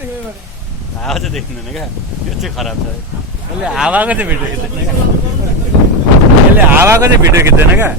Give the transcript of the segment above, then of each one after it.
हावा चाहिँ देख्दैन क्या, यो चाहिँ खराब छ। यसले हावाको चाहिँ भिडियो खिच्दैन क्या, यसले हावाको चाहिँ भिडियो खिच्दैन क्या।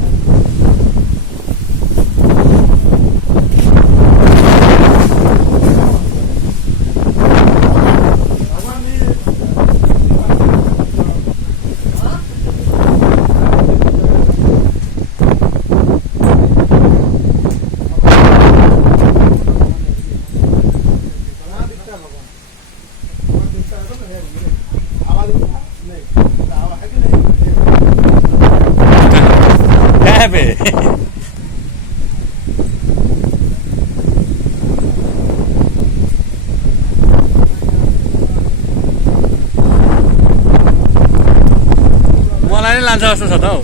मलाई नै लान्छ जस्तो छ त हौ।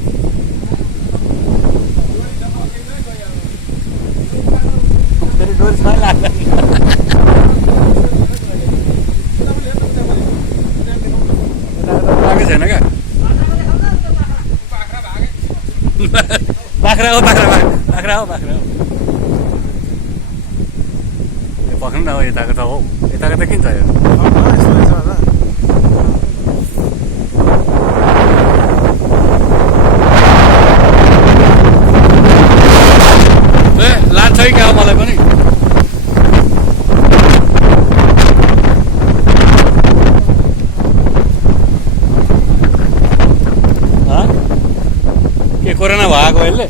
फेरि टुरिस्टमै लाग्दैन। लागेको छैन क्या। बाख्रा हो बाख्रा बाख्रा हो बाख्रा हो। पक्नु न हौ, यताको त हौ, यताको त किन छ यो? लान्छ है क्या मलाई पनि। के कोरोना भएको यसले?